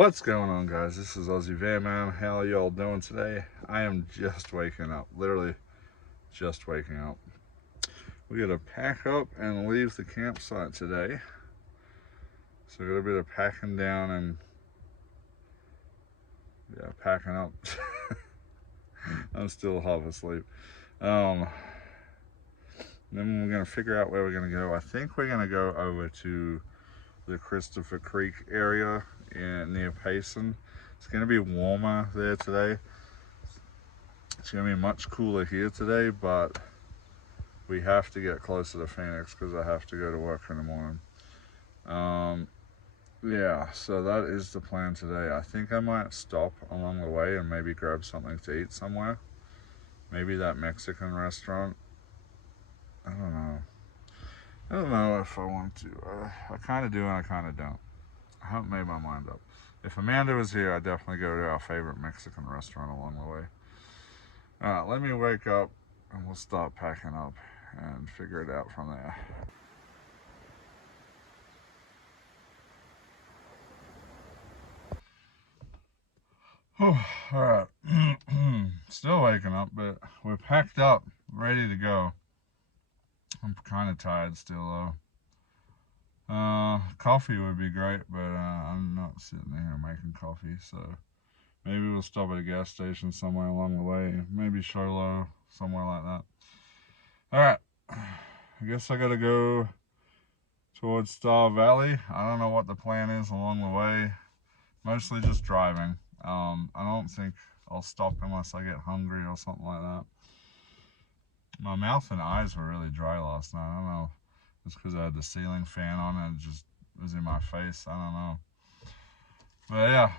What's going on, guys? This is Aussie Van Man. How are y'all doing today? I am just waking up, literally just waking up. We gotta pack up and leave the campsite today. So we got a bit of packing down and packing up. I'm still half asleep. Then we're gonna figure out where we're gonna go. I think we're gonna go over to the Christopher Creek area near Payson. It's going to be warmer there today. It's going to be much cooler here today, but we have to get closer to Phoenix because I have to go to work in the morning. Yeah, so that is the plan today. I think I might stop along the way and maybe grab something to eat somewhere. Maybe that Mexican restaurant. I don't know if I want to. I kind of do and I kind of don't. I haven't made my mind up. If Amanda was here, I'd definitely go to our favorite Mexican restaurant along the way. Alright, let me wake up and we'll start packing up and figure it out from there. Alright. Still waking up, but we're packed up, ready to go. I'm kind of tired still though. Coffee would be great, but I'm not sitting here making coffee, so maybe we'll stop at a gas station somewhere along the way, maybe Sholo, somewhere like that. Alright, I guess I gotta go towards Star Valley. I don't know what the plan is along the way, mostly just driving. I don't think I'll stop unless I get hungry or something like that. My mouth and eyes were really dry last night. I don't know. It's because I had the ceiling fan on and it just was in my face. I don't know. But yeah.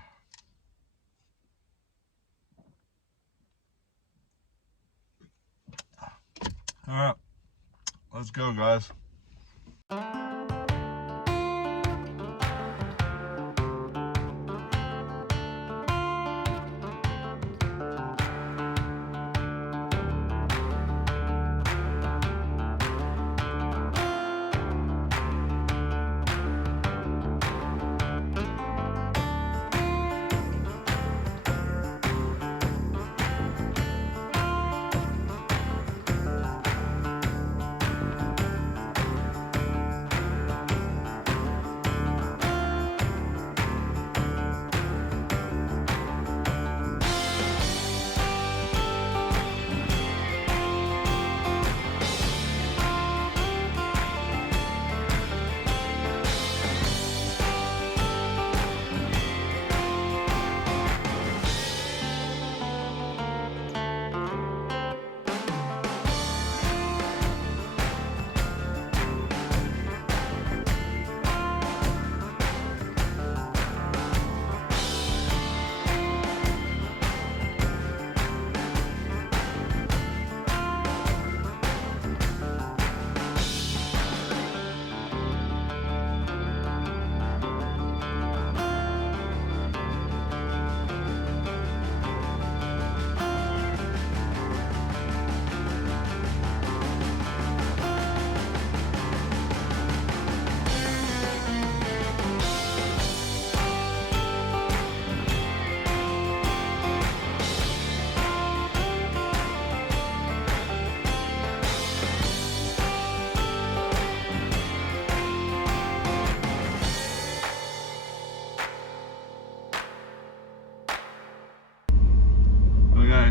Alright. Let's go, guys.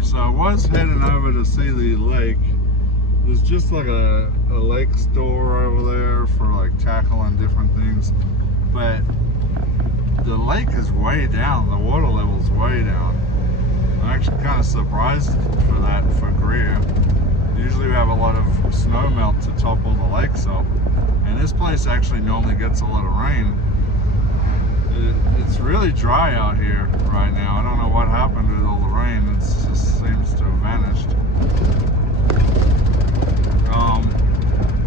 So I was heading over to see the lake. There's just like a lake store over there for like tackle and different things. But the lake is way down, the water level's way down. I'm actually kind of surprised for that for Greer. Usually we have a lot of snow melt to top all the lakes up. And this place actually normally gets a lot of rain. It's really dry out here right now. I don't know what happened with all the rain. It just seems to have vanished.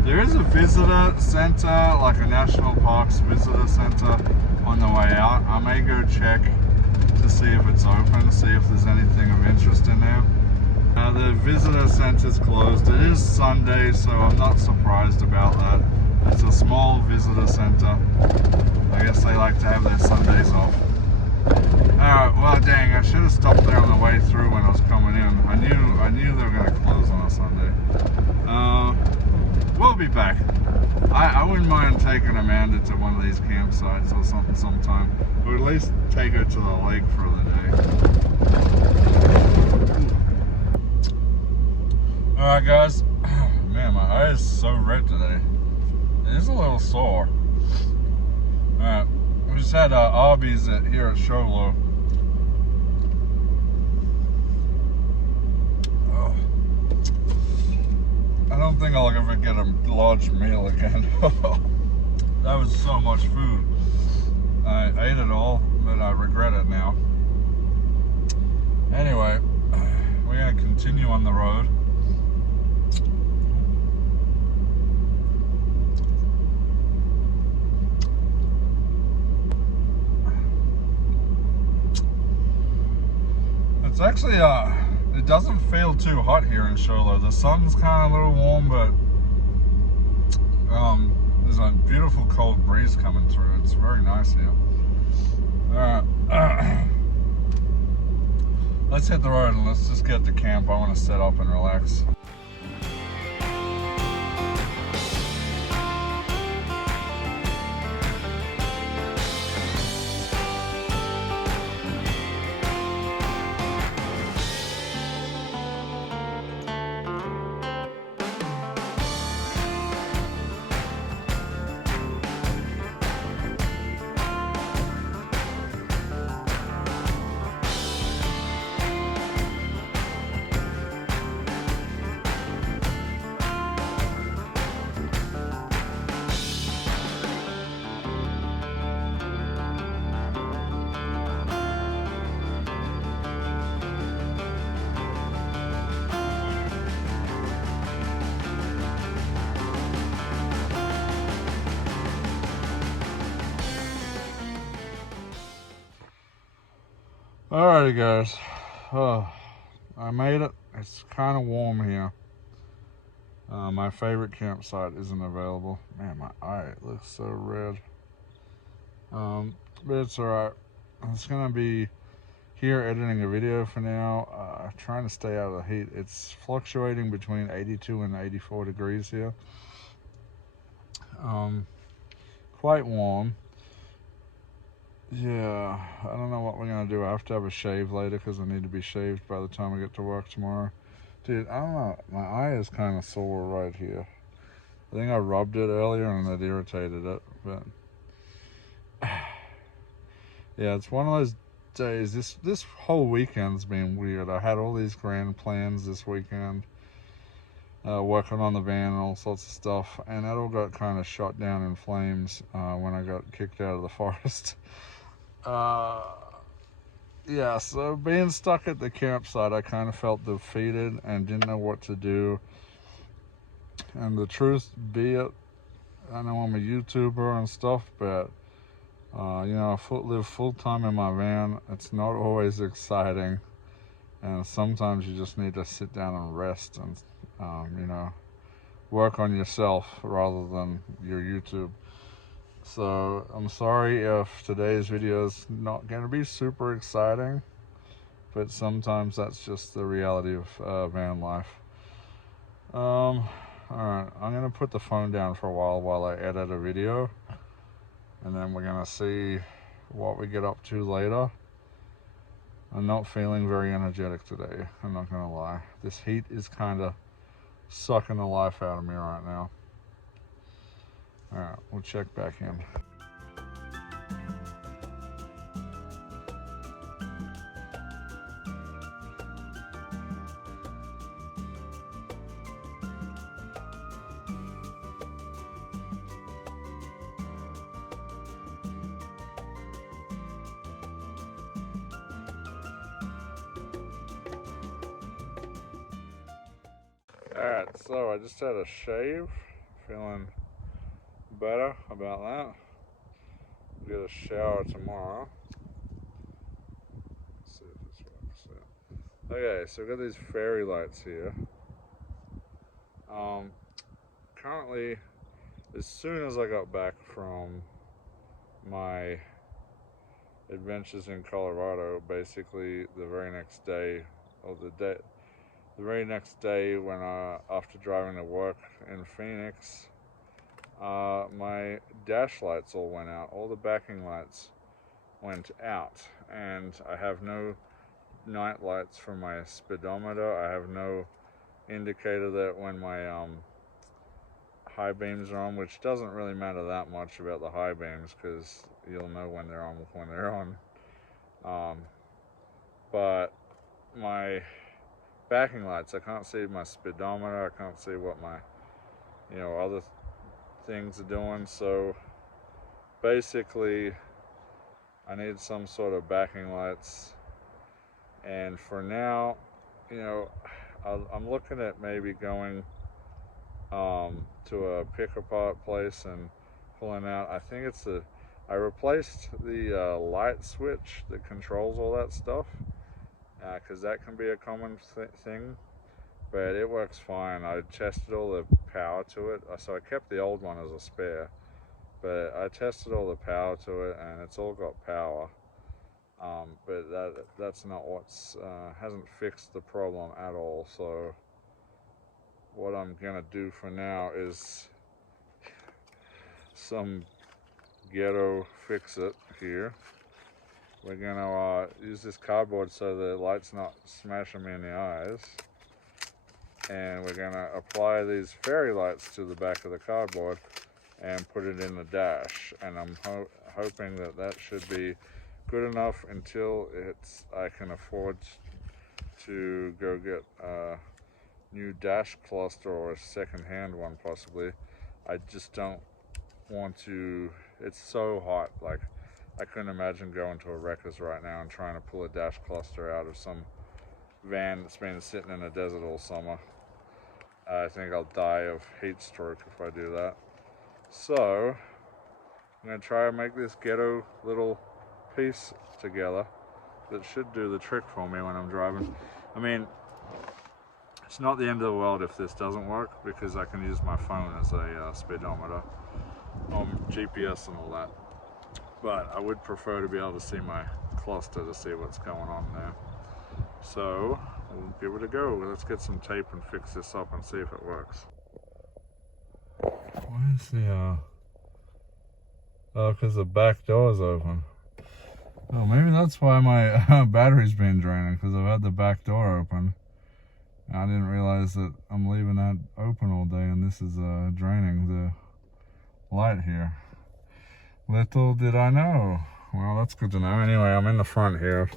There is a visitor center, like a national parks visitor center on the way out. I may go check to see if it's open, see if there's anything of interest in there. The visitor center's closed. It is Sunday, so I'm not surprised about that. It's a small visitor center. I guess they like to have their Sundays off. Well, dang, I should have stopped there on the way through when I was coming in. I knew they were going to close on a Sunday. We'll be back. I wouldn't mind taking Amanda to one of these campsites or something sometime. Or at least take her to the lake for the day. Alright guys. Man, my eye is so red today. It is a little sore. Alright. We just had Arby's here at Sholo. Oh. I don't think I'll ever get a large meal again. That was so much food. I ate it all, but I regret it now. Anyway, we're going to continue on the road. It's actually, it doesn't feel too hot here in Sholo. The sun's kind of a little warm, but there's a beautiful cold breeze coming through. It's very nice here. Let's hit the road and let's just get to camp. I want to set up and relax. Alrighty guys, I made it. It's kind of warm here. My favorite campsite isn't available. Man, my eye looks so red. But it's alright. I'm just gonna be here editing a video for now, trying to stay out of the heat. It's fluctuating between 82 and 84 degrees here. Quite warm. Yeah, I don't know what we're gonna do. I have to have a shave later because I need to be shaved by the time I get to work tomorrow. Dude, I don't know. My eye is kind of sore right here. I think I rubbed it earlier and it irritated it. But yeah, it's one of those days. This whole weekend's been weird. I had all these grand plans this weekend, working on the van and all sorts of stuff, and that all got kind of shot down in flames when I got kicked out of the forest. Yeah, so being stuck at the campsite, I kind of felt defeated and didn't know what to do. And the truth be it, I know I'm a YouTuber and stuff, but you know, I live full-time in my van. It's not always exciting, and sometimes you just need to sit down and rest and you know, work on yourself rather than your YouTube. So I'm sorry if today's video is not going to be super exciting, but sometimes that's just the reality of van life. Alright, I'm going to put the phone down for a while I edit a video, and then we're going to see what we get up to later. I'm not feeling very energetic today, I'm not going to lie. This heat is kind of sucking the life out of me right now. Alright, we'll check back in. Alright, so I just had a shave, feeling better about that. Get a shower tomorrow. Let's see if this works out. Okay, so we've got these fairy lights here. Currently, as soon as I got back from my adventures in Colorado, basically the very next day, or the very next day when after driving to work in Phoenix, my dash lights all went out. All the backing lights went out, and I have no night lights for my speedometer. I have no indicator that when my high beams are on, which doesn't really matter that much about the high beams because you'll know when they're on when they're on. But my backing lights, I can't see my speedometer, I can't see what my other things are doing. So basically I need some sort of backing lights, and for now, I'm looking at maybe going to a pick-apart place and pulling out. I think I replaced the light switch that controls all that stuff, because that can be a common thing, but it works fine. I tested all the power to it, so I kept the old one as a spare, but I tested all the power to it and it's all got power. But that's not what's hasn't fixed the problem at all. So what I'm gonna do for now is some ghetto fix it here. We're gonna use this cardboard so the light's not smashing me in the eyes, and we're gonna apply these fairy lights to the back of the cardboard and put it in the dash, and I'm hoping that should be good enough until I can afford to go get a new dash cluster or a second-hand one possibly. I just don't want to. It's so hot, like I couldn't imagine going to a wrecker's right now and trying to pull a dash cluster out of some van that's been sitting in the desert all summer. I think I'll die of heat stroke if I do that. So I'm gonna try and make this ghetto little piece together that should do the trick for me when I'm driving. I mean, it's not the end of the world if this doesn't work, because I can use my phone as a speedometer, GPS and all that. But I would prefer to be able to see my cluster to see what's going on there. So we'll give it a go. Let's get some tape and fix this up and see if it works. Where's the oh, because the back door is open. Oh, maybe that's why my battery's been draining, because I've had the back door open. I didn't realize that I'm leaving that open all day and this is draining the light here. Little did I know. Well, that's good to know. Anyway, I'm in the front here.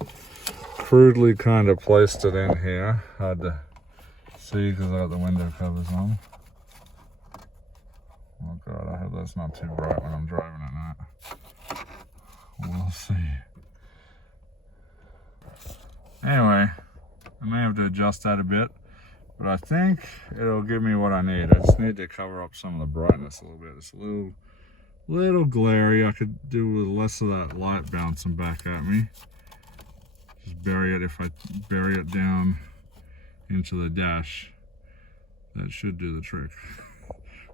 Crudely kind of placed it in here. Hard to see because I got the window covers on. Oh god, I hope that's not too bright when I'm driving at night. We'll see. Anyway, I may have to adjust that a bit, but I think it'll give me what I need. I just need to cover up some of the brightness a little bit. It's a little glary. I could do with less of that light bouncing back at me. Just bury it. If I bury it down into the dash, that should do the trick.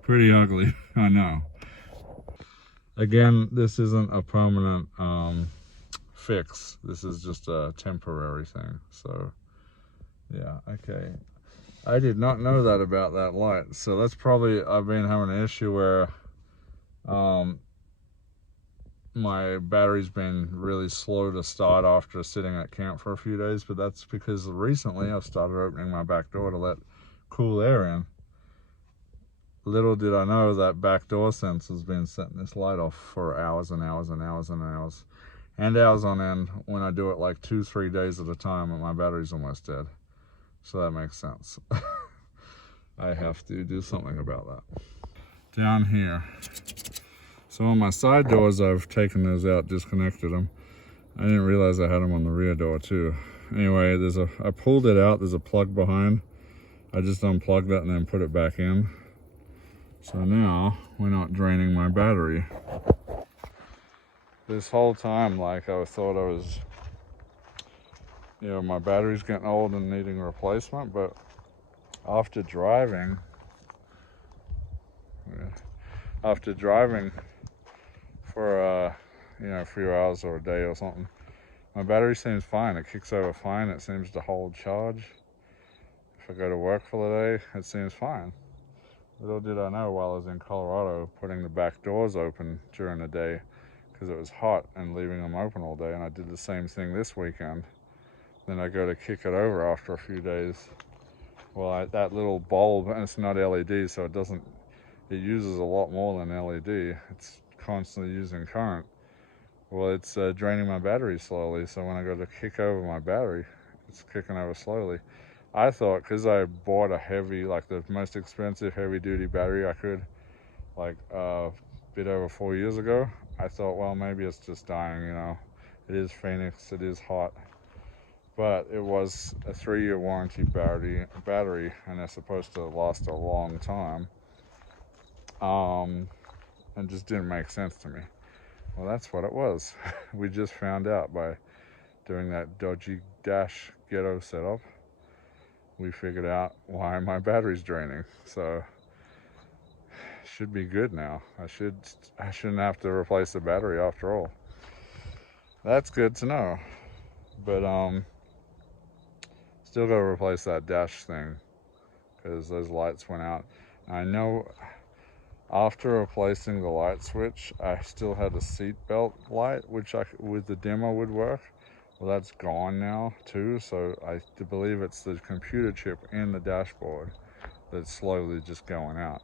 Pretty ugly, I know. Again, this isn't a permanent fix. This is just a temporary thing. So yeah, okay. I did not know that about that light. So that's probably, I've been having an issue where my battery's been really slow to start after sitting at camp for a few days, but that's because recently I've started opening my back door to let cool air in. Little did I know that back door sensor's been setting this light off for hours and hours and hours and hours. And hours on end when I do it like 2-3 days at a time and my battery's almost dead. So that makes sense. I have to do something about that. Down here. So on my side doors, I've taken those out, disconnected them. I didn't realize I had them on the rear door too. Anyway, I pulled it out, there's a plug behind. I just unplugged that and then put it back in. So now we're not draining my battery. This whole time, like I thought I was, my battery's getting old and needing replacement, but after driving for you know, a few hours or a day or something. My battery seems fine. It kicks over fine. It seems to hold charge. If I go to work for the day, it seems fine. Little did I know while I was in Colorado putting the back doors open during the day because it was hot and leaving them open all day, and I did the same thing this weekend. Then I go to kick it over after a few days. Well, that little bulb, and it's not LED, so it uses a lot more than LED. It's constantly using current. Well, it's draining my battery slowly, so when I go to kick over my battery, it's kicking over slowly. I thought, because I bought a heavy, like the most expensive heavy-duty battery I could, like a bit over 4 years ago, I thought, well, maybe it's just dying, you know. It is Phoenix, it is hot. But it was a 3-year warranty battery, and they're supposed to last a long time. And just didn't make sense to me. Well, that's what it was. We just found out by doing that dodgy dash ghetto setup. We figured out why my battery's draining. So should be good now. I shouldn't have to replace the battery after all. That's good to know. But still gotta replace that dash thing because those lights went out. I know after replacing the light switch, I still had a seat belt light, which with the dimmer would work. Well, that's gone now too, so I believe it's the computer chip in the dashboard that's slowly just going out.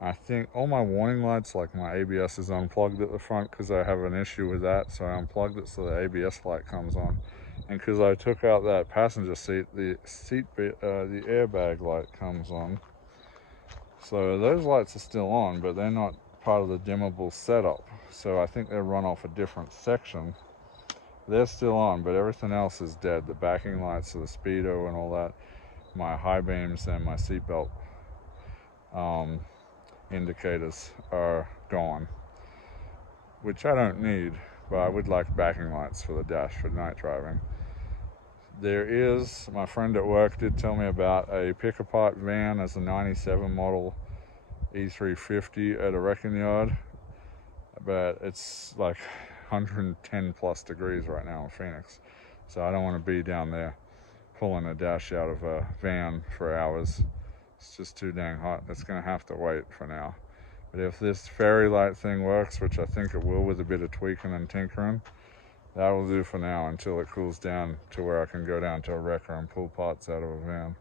I think all my warning lights, like my ABS is unplugged at the front because I have an issue with that, so I unplugged it so the ABS light comes on. And because I took out that passenger seat, the airbag light comes on. So those lights are still on, but they're not part of the dimmable setup. So I think they run off a different section. They're still on, but everything else is dead. The backing lights, so the speedo and all that, my high beams and my seatbelt indicators are gone, which I don't need, but I would like backing lights for the dash for night driving. There is, my friend at work did tell me about a pick-apart van as a 97 model E350 at a wrecking yard, but it's like 110 plus degrees right now in Phoenix, so I don't want to be down there pulling a dash out of a van for hours. It's just too dang hot. It's gonna have to wait for now. But if this fairy light thing works, which I think it will with a bit of tweaking and tinkering, that will do for now until it cools down to where I can go down to a wrecker and pull parts out of a van.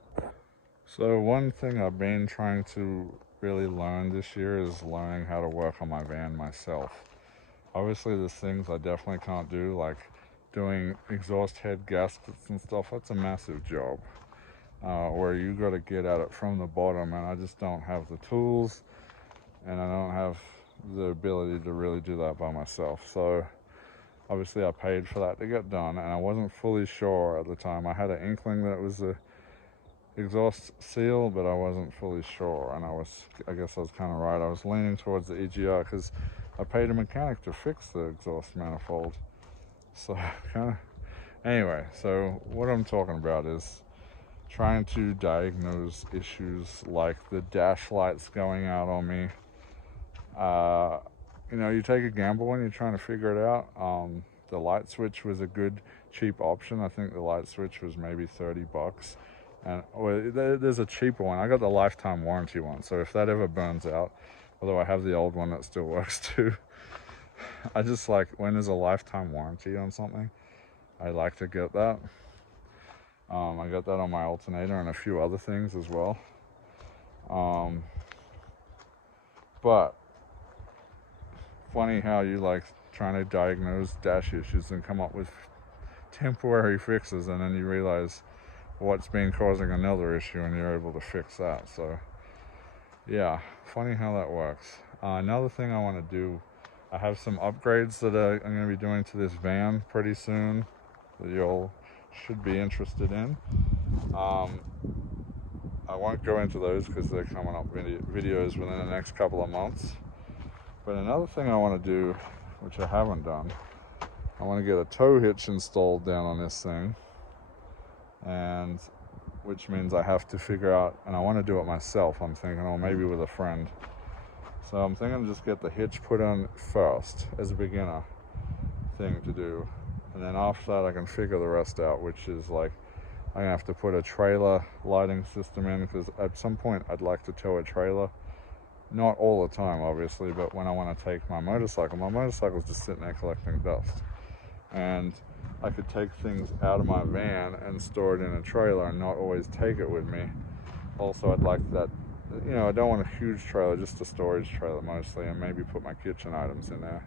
So one thing I've been trying to really learn this year is learning how to work on my van myself. Obviously there's things I definitely can't do, like doing exhaust head gaskets and stuff. That's a massive job, where you got to get at it from the bottom, and I just don't have the tools, and I don't have the ability to really do that by myself. So obviously I paid for that to get done, and I wasn't fully sure at the time. I had an inkling that it was the exhaust seal, but I wasn't fully sure, and I guess I was kind of right. I was leaning towards the EGR because I paid a mechanic to fix the exhaust manifold. So anyway, so what I'm talking about is trying to diagnose issues like the dash lights going out on me. You know, you take a gamble when you're trying to figure it out. The light switch was a good cheap option. I think the light switch was maybe $30, and there's a cheaper one. I got the lifetime warranty one, so if that ever burns out, although I have the old one that still works too, I just like when there's a lifetime warranty on something, I like to get that. I got that on my alternator and a few other things as well. But funny how you like trying to diagnose dash issues and come up with temporary fixes, and then you realize what's been causing another issue and you're able to fix that. So yeah, funny how that works. Another thing I want to do, I have some upgrades that I'm going to be doing to this van pretty soon that you all should be interested in. I won't go into those because they're coming up videos within the next couple of months. But another thing I want to do, which I haven't done, I want to get a tow hitch installed down on this thing, and which means I have to figure out, and I want to do it myself. I'm thinking, or maybe with a friend. So I'm thinking just get the hitch put on first as a beginner, thing to do. And then after that I can figure the rest out, which is like I'm gonna have to put a trailer lighting system in, because at some point I'd like to tow a trailer. Not all the time, obviously, but when I want to take my motorcycle's just sitting there collecting dust. And I could take things out of my van and store it in a trailer and not always take it with me. Also, I'd like that, you know, I don't want a huge trailer, just a storage trailer mostly, and maybe put my kitchen items in there.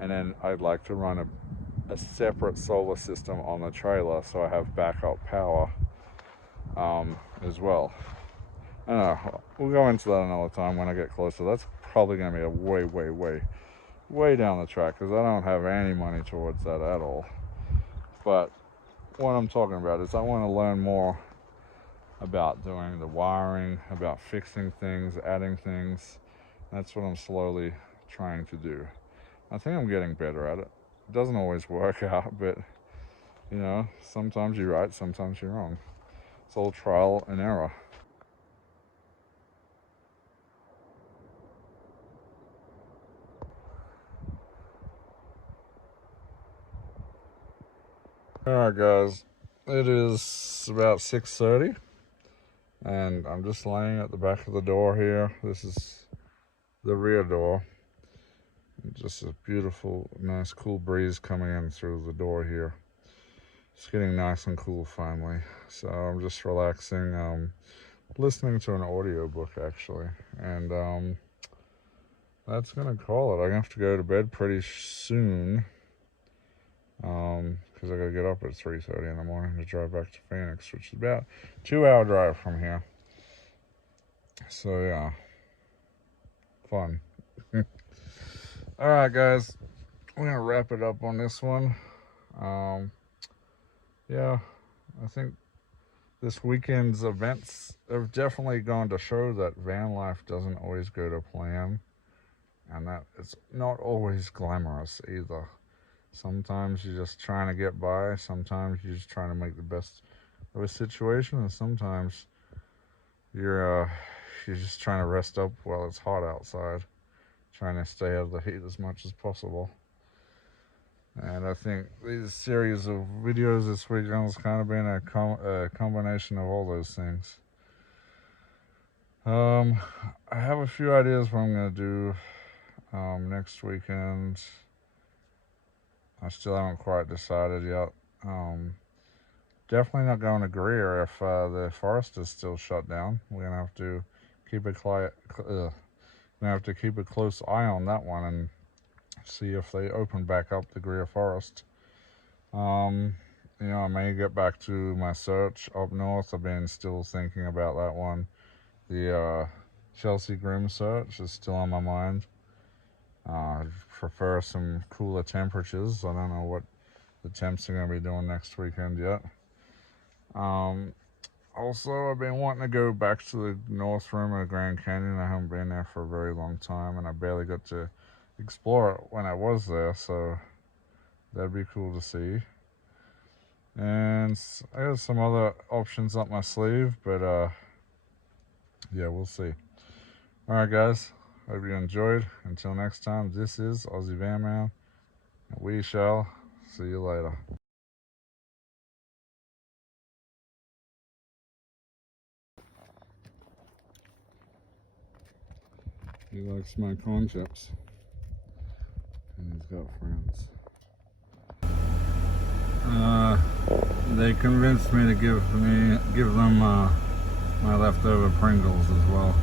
And then I'd like to run a separate solar system on the trailer so I have backup power as well. I don't know, we'll go into that another time when I get closer. That's probably going to be a way down the track, because I don't have any money towards that at all. But what I'm talking about is I want to learn more about doing the wiring, about fixing things, adding things. That's what I'm slowly trying to do. I think I'm getting better at it. It doesn't always work out, but you know, sometimes you're right, sometimes you're wrong. It's all trial and error. Alright guys, it is about 6:30 and I'm just laying at the back of the door here. This is the rear door. Just a beautiful, nice, cool breeze coming in through the door here. It's getting nice and cool finally. So I'm just relaxing, listening to an audiobook actually. And that's gonna call it. I'm gonna have to go to bed pretty soon. Because I gotta get up at 3:30 in the morning to drive back to Phoenix, which is about a 2-hour drive from here. So yeah, fun. Alright guys, we're gonna wrap it up on this one. Yeah, I think this weekend's events have definitely gone to show that van life doesn't always go to plan, and that it's not always glamorous either. Sometimes you're just trying to get by, sometimes you're just trying to make the best of a situation, and sometimes you're just trying to rest up while it's hot outside, trying to stay out of the heat as much as possible. And I think these series of videos this weekend has kind of been a combination of all those things. I have a few ideas what I'm going to do next weekend. I still haven't quite decided yet. Definitely not going to Greer if the forest is still shut down. We're gonna have to keep a close eye on that one and see if they open back up the Greer forest. You know, I may get back to my search up north. I've been still thinking about that one. The Chelsea Grim search is still on my mind. I prefer some cooler temperatures. I don't know what the temps are going to be doing next weekend yet. Also, I've been wanting to go back to the North Rim of Grand Canyon. I haven't been there for a very long time, and I barely got to explore it when I was there, so that'd be cool to see. And I got some other options up my sleeve, but yeah, we'll see. Alright guys, hope you enjoyed. Until next time, this is Aussie Van Man, and we shall see you later. He likes my concepts, and he's got friends. They convinced me to give them my leftover Pringles as well.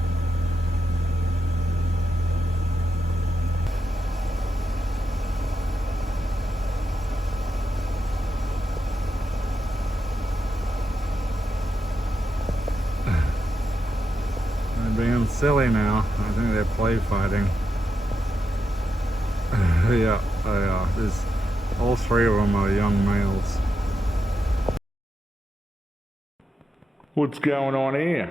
They're being silly now. I think they're play fighting. Yeah, they are. All three of them are young males. What's going on here?